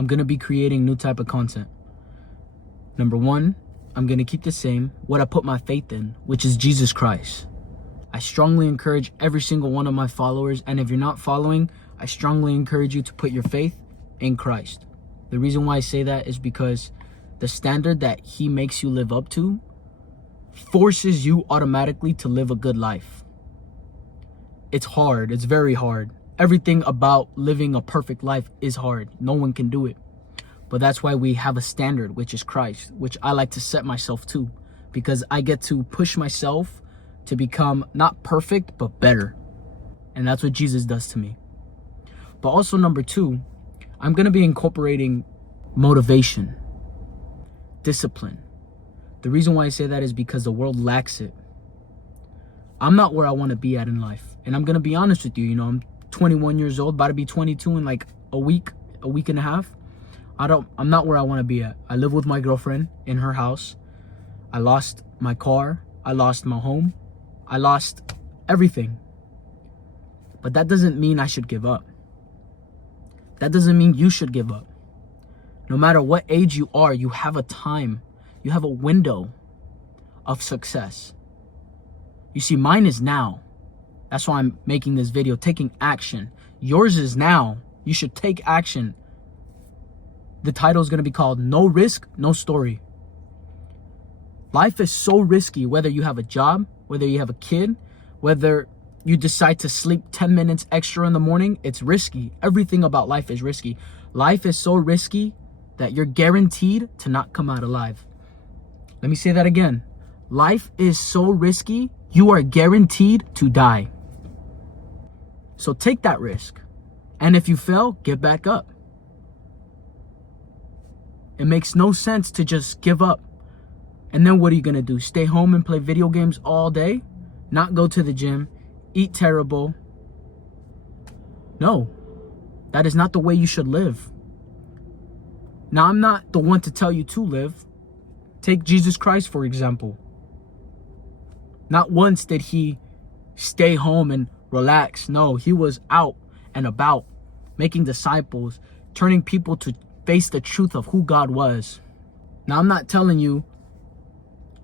I'm going to be creating new type of content. Number one, I'm going to keep the same, what I put my faith in, which is Jesus Christ. I strongly encourage every single one of my followers, and if you're not following, I strongly encourage you to put your faith in Christ. The reason why I say that is because the standard that he makes you live up to forces you automatically to live a good life. It's hard. It's very hard. Everything about living a perfect life is hard. No one can do it. But that's why we have a standard, which is Christ, which I like to set myself to, because I get to push myself to become not perfect, but better. And that's what Jesus does to me. But also number two, I'm going to be incorporating motivation, discipline. The reason why I say that is because the world lacks it. I'm not where I want to be at in life. And I'm going to be honest with you. You know, I'm 21 years old, about to be 22 in like a week and a half. I'm not where I want to be at. I live with my girlfriend in her house. I lost my car. I lost my home. I lost everything. But that doesn't mean I should give up. That doesn't mean you should give up. No matter what age you are, you have a time. You have a window of success. You see, mine is now. That's why I'm making this video, taking action. Yours is now. You should take action. The title is going to be called No Risk, No Story. Life is so risky, whether you have a job, whether you have a kid, whether you decide to sleep 10 minutes extra in the morning, it's risky. Everything about life is risky. Life is so risky that you're guaranteed to not come out alive. Let me say that again. Life is so risky, you are guaranteed to die. So take that risk. And if you fail, get back up. It makes no sense to just give up. And then what are you going to do? Stay home and play video games all day? Not go to the gym? Eat terrible? No. That is not the way you should live. Now, I'm not the one to tell you to live. Take Jesus Christ, for example. Not once did he stay home and relax. No, he was out and about, making disciples, turning people to face the truth of who God was. Now, I'm not telling you,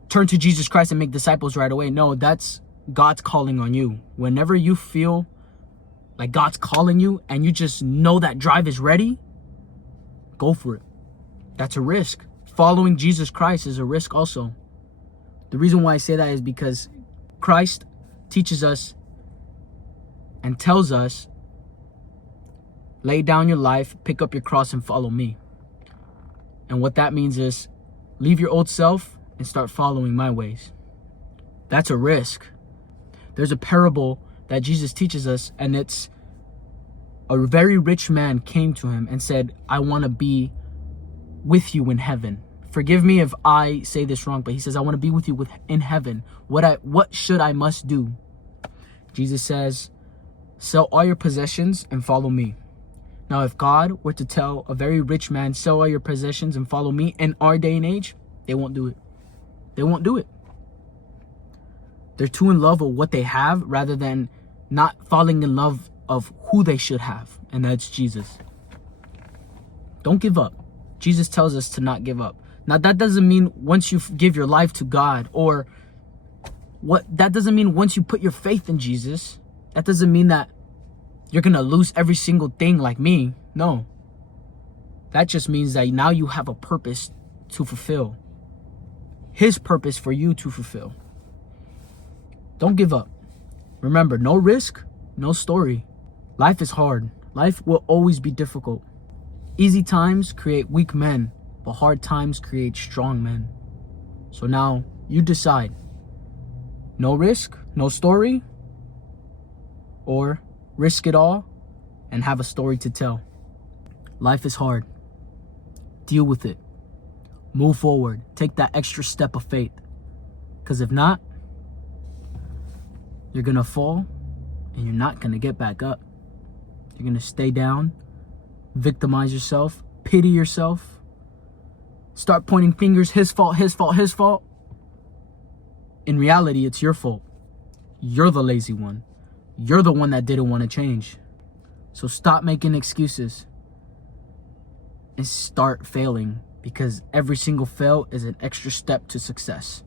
turn to Jesus Christ and make disciples right away. No, that's God's calling on you. Whenever you feel like God's calling you and you just know that drive is ready, go for it. That's a risk. Following Jesus Christ is a risk also. The reason why I say that is because Christ teaches us and tells us, lay down your life, pick up your cross, and follow me. And what that means is leave your old self and start following my ways. That's a risk. There's a parable that Jesus teaches us, and it's a very rich man came to him and said, I want to be with you in heaven. Forgive me if I say this wrong, but he says, I want to be with you in heaven. What should I must do? Jesus says, sell all your possessions and follow me. Now, if God were to tell a very rich man, sell all your possessions and follow me in our day and age, they won't do it. They won't do it. They're too in love with what they have rather than not falling in love of who they should have. And that's Jesus. Don't give up. Jesus tells us to not give up. Now, that doesn't mean once you give your life to God, or that doesn't mean once you put your faith in Jesus, that doesn't mean that you're going to lose every single thing like me. No. That just means that now you have a purpose to fulfill. His purpose for you to fulfill. Don't give up. Remember, no risk, no story. Life is hard. Life will always be difficult. Easy times create weak men, but hard times create strong men. So now you decide. No risk, no story, or risk it all and have a story to tell. Life is hard. Deal with it. Move forward. Take that extra step of faith. Because if not, you're going to fall and you're not going to get back up. You're going to stay down, victimize yourself, pity yourself, start pointing fingers, his fault, his fault, his fault. In reality, it's your fault. You're the lazy one. You're the one that didn't want to change. So stop making excuses. and start failing, because every single fail is an extra step to success.